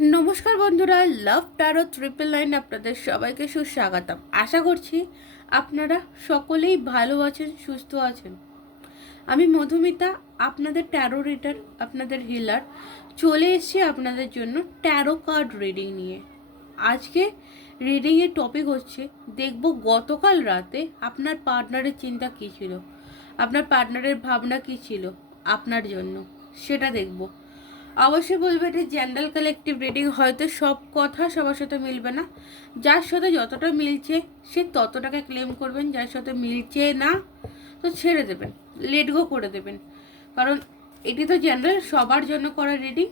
নমস্কার বন্ধুরা লাভ Taro triple line আপনাদের সবাইকে সুস্বাগতম। আশা করছি আপনারা সকলেই ভালো আছেন, সুস্থ আছেন। আমি মধুমিতা, আপনাদের ট্যারো রিডার আপনাদের হিলার চলে এসেছি আপনাদের জন্য ট্যারো কার্ড রিডিং নিয়ে। আজকে রিডিংয়ের টপিক হচ্ছে, দেখব গতকাল রাতে আপনার পার্টনারের চিন্তা কী ছিল? আপনার পার্টনারের ভাবনা কী ছিল? আপনার জন্য। সেটা দেখব। অবশ্যই বলবে এটা জেনারেল কালেকটিভ রিডিং হয়তো সব কথা সবার সাথে মিলবে না। যার সাথে যতটা মিলছে, সে ততটাকে ক্লেম করবেন, যার সাথে মিলছে না, তো ছেড়ে দেবেন লেট গো করে দেবেন। কারণ এটি তো জেনারেল সবার জন্য করা রিডিং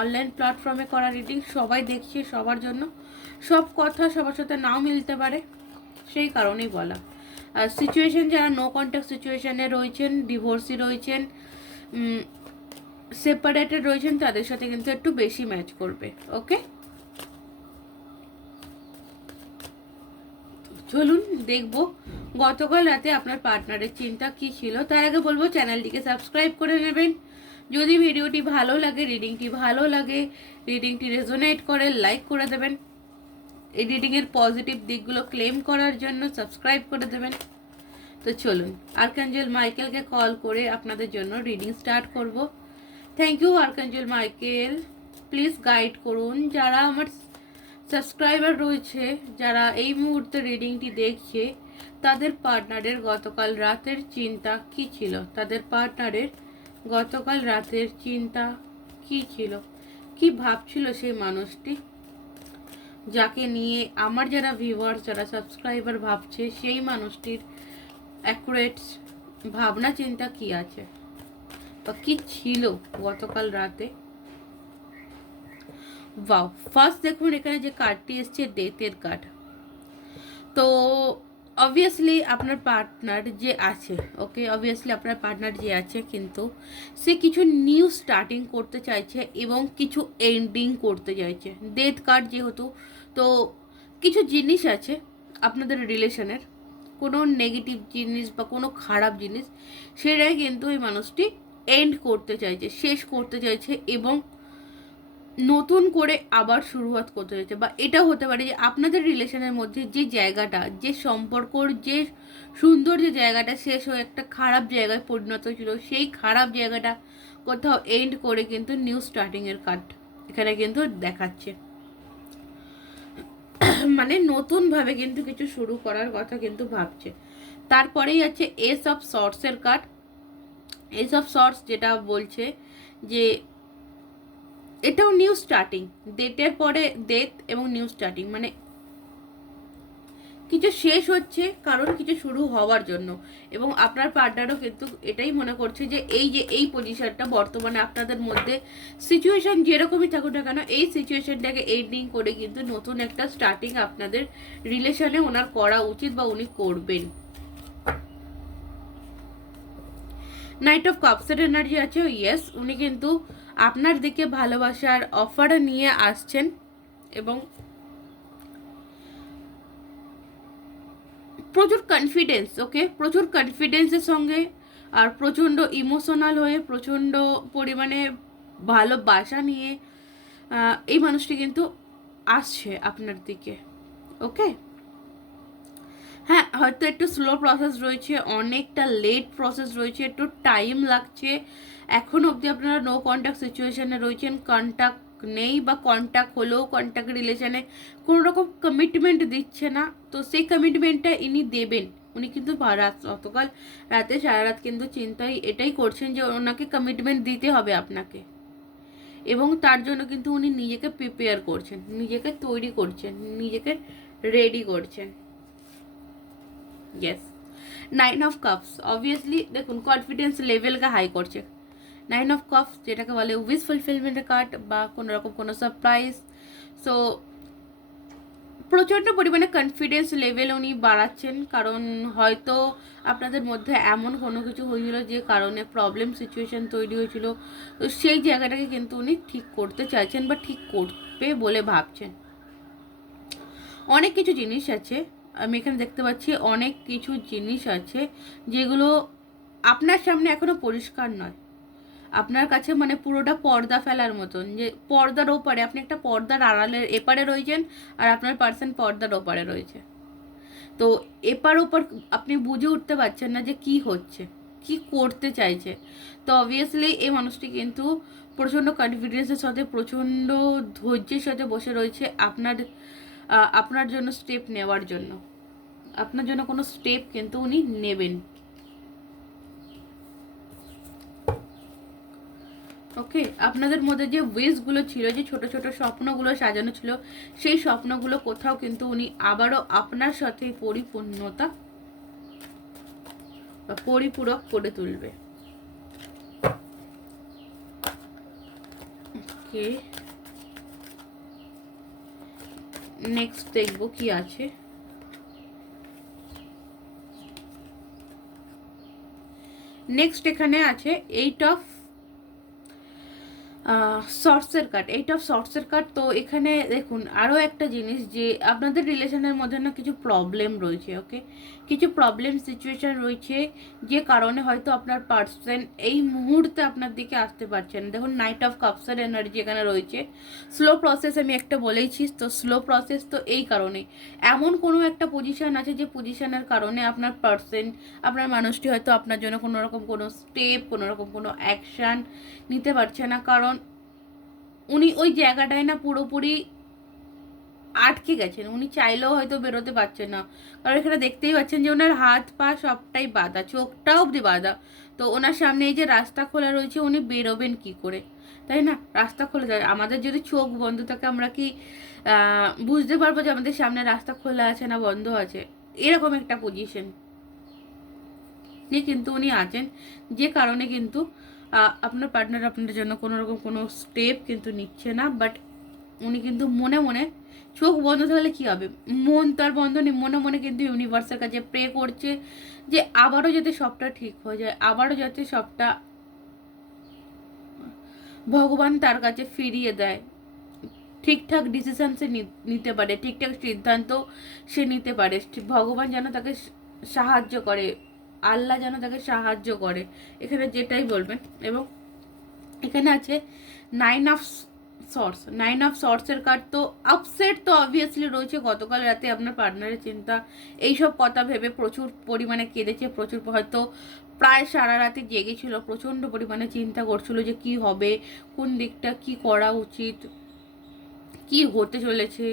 অনলাইন প্ল্যাটফর্মে করা রিডিং সবাই দেখছে সবার জন্য। সব কথা সবার সাথে নাও মিলতে পারে, সেই কারণেই বলা। আর সিচুয়েশন যারা নো কন্ট্যাক্ট সিচুয়েশানে রয়েছেন ডিভোর্সি রয়েছেন সেপারেটেড রয়েছেন, তাদের সাথে কিন্তু একটু বেশি ম্যাচ করবে ওকে চলুন দেখব, গতকাল রাতে আপনার পার্টনারের চিন্তা কি ছিল, তার আগে বলব চ্যানেলটিকে সাবস্ক্রাইব করে নেবেন। যদি ভিডিওটি ভালো লাগে রিডিংটি ভালো লাগে রিডিংটি রেজোনেট করে লাইক করে দেবেন। এই রিডিংয়ের পজিটিভ দিকগুলো ক্লেম করার জন্য সাবস্ক্রাইব করে দেবেন। তো চলুন আর্কাঞ্জেল মাইকেলকে কল করে আপনাদের জন্য রিডিং স্টার্ট করব। Thank you archangel Michael please guide করুন। যারা আমার সাবস্ক্রাইবার রয়েছে, যারা এই মুহূর্তে রিডিংটি দেখছে, তাদের পার্টনারের গতকাল রাতের চিন্তা কি ছিল? তাদের পার্টনারের গতকাল রাতের চিন্তা কি ছিল? কি ভাবছিল সেই মানুষটি? যাকে নিয়ে আমার যারা ভিউয়ার্স যারা সাবস্ক্রাইবার ভাবছে, সেই মানুষটির অ্যাকুরেট ভাবনা চিন্তা কি আছে? বা কি ছিল গতকাল রাতে? ওয়াও ফার্স্ট দেখুন এখানে যে কার্ডটি এসছে ডেথের কার্ড তো অবভিয়াসলি আপনার পার্টনার যে আছে ওকে অবভিয়াসলি আপনার পার্টনার যে আছে কিন্তু সে কিছু নিউ স্টার্টিং করতে চাইছে এবং কিছু এন্ডিং করতে চাইছে। ডেথ কার্ড যেহেতু, তো কিছু জিনিস আছে আপনাদের রিলেশনের কোনো নেগেটিভ জিনিস বা কোনো খারাপ জিনিস, সেটাই কিন্তু ওই মানুষটি এন্ড করতে চাইছে, শেষ করতে চাইছে এবং নতুন করে আবার শুরুয়াত করতে চাইছে। বা এটা হতে পারে যে আপনাদের রিলেশনের মধ্যে যে জায়গাটা, যে সম্পর্কর যে সুন্দর যে জায়গাটা শেষ হয়ে একটা খারাপ জায়গায় পরিণত ছিল, সেই খারাপ জায়গাটা কোথাও এন্ড করে কিন্তু নিউ স্টার্টিংয়ের কার্ড এখানে কিন্তু দেখাচ্ছে। মানে নতুনভাবে কিন্তু কিছু শুরু করার কথা কিন্তু ভাবছে। তারপরেই আছে এস অফ শর্টসের কার্ড অফ শর্টস যেটা বলছে যে এটাও নিউ স্টার্টিং ডেটের পরে ডেথ এবং নিউ স্টার্টিং মানে কিছু শেষ হচ্ছে, কারণ কিছু শুরু হওয়ার জন্য। এবং আপনার পার্টনারও কিন্তু এটাই মনে করছে যে এই যে এই পজিশনটা বর্তমানে আপনাদের মধ্যে সিচুয়েশন যেরকমই থাকুক না কেন, এই সিচুয়েশনটাকে এন্ডিং করে কিন্তু নতুন একটা স্টার্টিং আপনাদের রিলেশনে ওনার করা উচিত বা উনি করবেন। নাইট অফ কাপসের এনার্জি আছে ইয়েস উনি কিন্তু আপনার দিকে ভালোবাসার অফার নিয়ে আসছেন এবং প্রচুর কনফিডেন্স ওকে প্রচুর কনফিডেন্সের সঙ্গে আর প্রচণ্ড ইমোশনাল হয়ে, প্রচণ্ড পরিমাণে ভালোবাসা নিয়ে এই মানুষটি কিন্তু আসছে আপনার দিকে ওকে হ্যাঁ হয়তো একটু স্লো প্রসেস রয়েছে, অনেকটা লেট প্রসেস রয়েছে, একটু টাইম লাগছে। এখন অবধি আপনারা নো কন্ট্যাক্ট সিচুয়েশানে রয়েছেন কন্ট্যাক্ট নেই বা কন্ট্যাক্ট হলেও কন্ট্যাক্ট রিলেশানে কোনো রকম কমিটমেন্ট দিচ্ছে না। তো সেই কমিটমেন্টটা ইনি দেবেন। উনি কিন্তু রাত, গতকাল রাতে সারা রাত কিন্তু চিন্তাই এটাই করছেন যে ওনাকে কমিটমেন্ট দিতে হবে আপনাকে। এবং তার জন্য কিন্তু উনি নিজেকে প্রিপেয়ার করছেন, নিজেকে তৈরি করছেন, নিজেকে রেডি করছেন। Yes nine of cups obviously দেখুন কনফিডেন্স লেভেলকে হাই করছে। নাইন অফ কাপস যেটাকে বলে উইস ফুলফিলমেন্টের কার্ড বা কোনো রকম কোনো সারপ্রাইজ সো প্রচণ্ড পরিমাণে কনফিডেন্স লেভেল উনি বাড়াচ্ছেন, কারণ হয়তো আপনাদের মধ্যে এমন কোনো কিছু হয়েছিল যে কারণে প্রবলেম সিচুয়েশন তৈরি হয়েছিল। তো সেই জায়গাটাকে কিন্তু উনি ঠিক করতে চাইছেন বা ঠিক করবে বলে ভাবছেন। অনেক কিছু জিনিস আছে আমি এখানে দেখতে পাচ্ছি অনেক কিছু জিনিস আছে যেগুলো আপনার সামনে এখনও পরিষ্কার নয়। আপনার কাছে মানে পুরোটা পর্দা ফেলার মতন যে পর্দার ওপারে আপনি একটা পর্দার আড়ালের এপারে রয়েছেন আর আপনার পার্সন পর্দার ওপারে রয়েছে। তো এপার ওপার আপনি বুঝে উঠতে পারছেন না যে কি হচ্ছে, কি করতে চাইছে। তো অবভিয়াসলি এই মানুষটি কিন্তু প্রচণ্ড কনফিডেন্সের সাথে, প্রচণ্ড ধৈর্যের সাথে বসে রয়েছে। আপনার আপনার জন্য স্টেপ নেওয়ার জন্য। আপনার জন্য কোনো স্টেপ কিন্তু উনি নেবেন। ওকে আপনাদের মধ্যে যে উইশগুলো ছিল, যে ছোট ছোট স্বপ্নগুলো সাজানো ছিল, সেই স্বপ্নগুলো কোথাও কিন্তু উনি আবারও আপনার সাথে পরিপূর্ণতা বা পরিপূরক করে তুলবে। ওকে নেক্সট দেখব কি আছে। নেক্সট এখানে আছে এইট অফ শর্টসের কাট এইট শর্টসের কাট তো এখানে দেখুন আরও একটা জিনিস যে আপনাদের রিলেশনের মধ্যে না কিছু প্রবলেম রয়েছে ওকে কিছু প্রবলেম সিচুয়েশন রয়েছে যে কারণে হয়তো আপনার পার্সন এই মুহূর্তে আপনার দিকে আসতে পারছেন দেখুন নাইট অফ কাপসের এনার্জি এখানে রয়েছে। স্লো প্রসেস আমি একটা বলেইছি, তো স্লো প্রসেস তো এই কারণে এমন কোনো একটা পজিশান আছে যে পজিশানের কারণে আপনার পার্সন আপনার মানুষটি হয়তো আপনার জন্য কোনো রকম কোনো স্টেপ কোনো রকম কোনো অ্যাকশান নিতে পারছে না। কারণ উনি ওই জায়গাটায় না পুরোপুরি আটকে গেছেন। উনি চাইলেও হয়তো বেরোতে পারছেন না। কারণ এখানে দেখতেই পাচ্ছেন যে ওনার হাত পা সবটাই বাঁধা, চোখটাও অবধি বাঁধা। তো ওনার সামনে এই যে রাস্তা খোলা রয়েছে, উনি বেরোবেন কি করে? তাই না? রাস্তা খোলা যায়। আমাদের যদি চোখ বন্ধ থাকে, আমরা কি বুঝতে পারব যে আমাদের সামনে রাস্তা খোলা আছে না বন্ধ আছে? এরকম একটা পজিশন নিয়ে কিন্তু উনি আছেন। যে কারণে কিন্তু আপনার পার্টনার আপনার জন্য কোনো রকম কোনো স্টেপ কিন্তু নিচ্ছে না বাট উনি কিন্তু মনে মনে চোখ বন্ধ থাকলে কি হবে? মন তার বন্ধ নেই, মনে মনে কিন্তু ইউনিভার্সের কাছে প্রে করছে যে আবারও যাতে সবটা ঠিক হয়ে যায়, আবারও যাতে সবটা ভগবান তার কাছে ফিরিয়ে দেয়। ঠিকঠাক ডিসিশান সে নিতে পারে, ঠিকঠাক সিদ্ধান্ত সে নিতে পারে। ভগবান যেন তাকে সাহায্য করে। আল্লাহ যেন তাকে সাহায্য করে। এখানে যেটাই বলবেন, এবং এখানে আছে nine of swords nine of শর্টসের card তো আপসেট তো অবভিয়াসলি রয়েছে, গতকাল রাতে আপনার পার্টনারের চিন্তা, এইসব কথা ভেবে প্রচুর পরিমাণে কেঁদেছে, প্রচুর হয়তো প্রায় সারা রাতে জেগেছিল, প্রচণ্ড পরিমাণে চিন্তা করছিল যে কি হবে, কোন দিকটা কি করা উচিত, কি হতে চলেছে।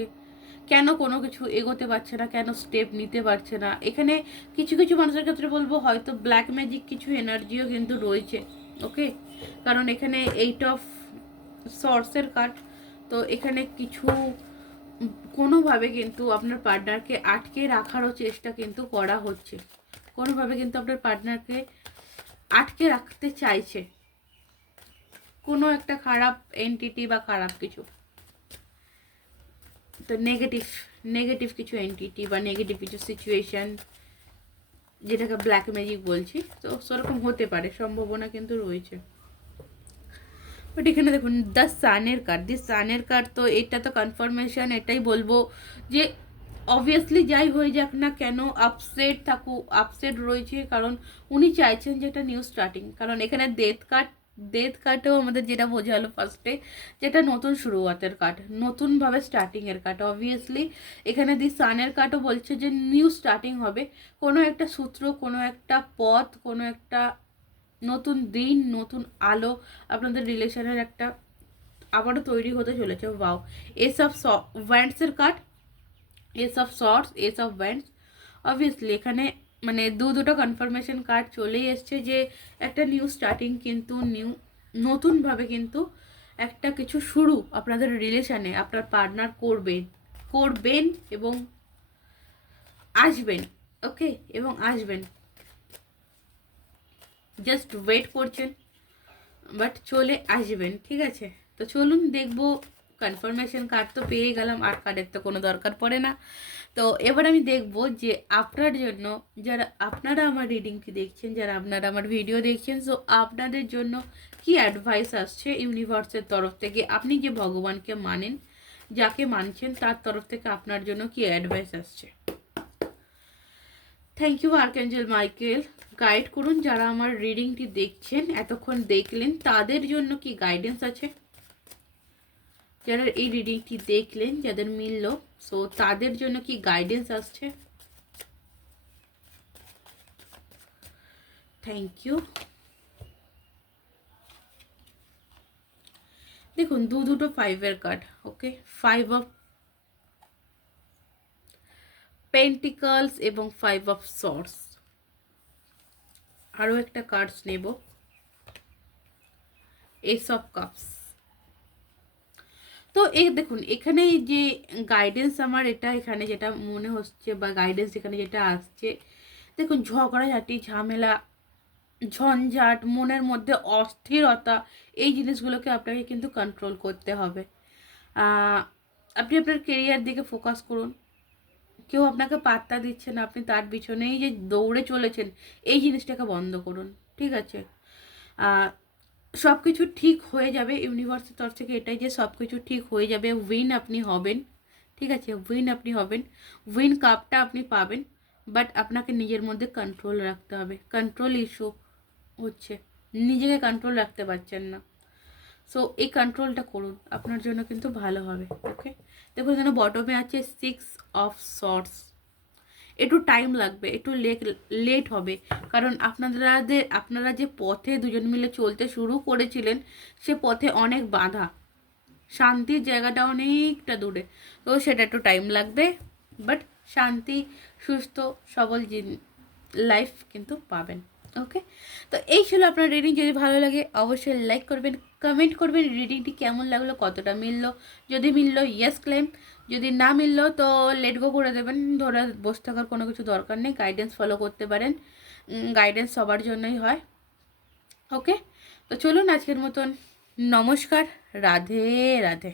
কেন কোনো কিছু এগোতে পারছে না, কেন স্টেপ নিতে পারছে না? এখানে কিছু কিছু মানুষের ক্ষেত্রে বলব, হয়তো ব্ল্যাক ম্যাজিক কিছু এনার্জিও কিন্তু রয়েছে ওকে কারণ এখানে এইট অফ সর্সের কার্ড তো এখানে কিছু কোনোভাবে কিন্তু আপনার পার্টনারকে আটকে রাখারও চেষ্টা কিন্তু করা হচ্ছে। কোনোভাবে কিন্তু আপনার পার্টনারকে আটকে রাখতে চাইছে। কোনো একটা খারাপ এন্টিটি বা খারাপ কিছু। তো নেগেটিভ নেগেটিভ কিছু এন্টিটি বা নেগেটিভ কিছু সিচুয়েশান যেটাকে ব্ল্যাক ম্যাজিক বলছি, তো সেরকম হতে পারে, সম্ভাবনা কিন্তু রয়েছে। বাট এখানে দেখুন দ্য সানের কার্ড দি সানের কার্ড তো এটা তো কনফার্মেশন এটাই বলব যে অবভিয়াসলি যাই হয়ে যাক না কেন আপসেট থাকুক আপসেট রয়েছে, কারণ উনি চাইছেন যে একটা নিউ স্টার্টিং কারণ এখানে ডেথ কার্ড ডেথ কার্ডেও আমাদের যেটা বোঝালো ফার্স্টে যেটা নতুন শুরুয়াতের কার্ড নতুনভাবে স্টার্টিংয়ের কার্ড অবভিয়াসলি এখানে দি সানের কার্ডও বলছে যে নিউ স্টার্টিং হবে। কোনো একটা সূত্র, কোনো একটা পথ, কোনো একটা নতুন দিন, নতুন আলো আপনাদের রিলেশনের একটা আবারও তৈরি হতে চলেছে। Wow ace of ভ্যান্ডসের card ace of swords ace of wands obviously এখানে মানে দু দুটো কনফার্মেশন কার্ড চলেই এসছে যে একটা নিউ স্টার্টিং কিন্তু নিউ নতুনভাবে কিন্তু একটা কিছু শুরু আপনাদের রিলেশনে আপনার পার্টনার করবেন করবেন এবং আসবেন ওকে এবং আসবেন। জাস্ট ওয়েট করছেন বাট চলে আসবেন, ঠিক আছে? তো চলুন দেখব কনফার্মেশন কার্ড তো পেয়ে গেলাম, আর কার্ডের তো কোনো দরকার পড়ে না। তো এবার আমি দেখব যে আপনার জন্য, যারা আপনারা আমার রিডিংটি দেখছেন, যারা আপনারা আমার ভিডিও দেখছেন সো আপনাদের জন্য কি অ্যাডভাইস আসছে ইউনিভার্সের তরফ থেকে? আপনি যে ভগবানকে মানেন? যাকে মানছেন, তার তরফ থেকে আপনার জন্য কি অ্যাডভাইস আসছে? Thank you archangel Michael guide করুন, যারা আমার রিডিংটি দেখছেন, এতক্ষণ দেখলেন, তাদের জন্য কি গাইডেন্স আছে? যারা এই রিডিংটি দেখলেন, যাদের মিলল সো তাদের জন্য কি গাইডেন্স আসছে? থ্যাংক ইউ দেখুন, দু দুটো ফাইভের card okay five of pentacles এবং ফাইভ অফ সর্স আরও একটা কার্ডস নেব। এস অফ কাপস তো এই দেখুন, এখানে যে গাইডেন্স আমার এটা এখানে যেটা মনে হচ্ছে বা গাইডেন্স এখানে যেটা আসছে, দেখুন ঝগড়াঝাটি, ঝামেলা, ঝঞ্ঝাট, মনের মধ্যে অস্থিরতা, এই জিনিসগুলোকে আপনাকে কিন্তু কন্ট্রোল করতে হবে। আপনি আপনার কেরিয়ার দিকে ফোকাস করুন। কেউ আপনাকে পাত্তা দিচ্ছে না, আপনি তার পিছনেই যে দৌড়ে চলেছেন, এই জিনিসটাকে বন্ধ করুন, ঠিক আছে? সব কিছু ঠিক হয়ে যাবে ইউনিভার্সের তরফ থেকে এটাই যে সব কিছু ঠিক হয়ে যাবে উইন আপনি হবেন, ঠিক আছে? উইন আপনি হবেন উইন কাপটা আপনি পাবেন বাট আপনাকে নিজের মধ্যে কন্ট্রোল রাখতে হবে। কন্ট্রোল ইস্যু হচ্ছে, নিজেকে কন্ট্রোল রাখতে পারছেন না। সো এই কন্ট্রোলটা করুন, আপনার জন্য কিন্তু ভালো হবে ওকে দেখুন, এখানে বটমে আছে সিক্স অফ শর্টস একটু টাইম লাগবে, একটু লেট হবে। কারণ আপনারা যে আপনারা যে পথে দুজন মিলে চলতে শুরু করেছিলেন, সে পথে অনেক বাধা। শান্তির জায়গাটা অনেকটা দূরে। তো সেটা একটু টাইম লাগবে বাট শান্তি, সুস্থ, সবল লাইফ কিন্তু পাবেন। ওকে তো এই ছিল আপনার রিডিং যদি ভালো লাগে, অবশ্যই লাইক করবেন কমেন্ট করবেন রিডিংটি কেমন লাগল, কতটা মিললো। যদি মিললো ইয়েস ক্লেম যদি না মিললো, তো লেট গো করে দেবেন। ধরে বসে থাকার কোনো কিছু দরকার নেই। গাইডেন্স ফলো করতে পারেন। গাইডেন্স সবার জন্যই হয়। ওকে তো চলুন আজকের মতন। নমস্কার। রাধে রাধে।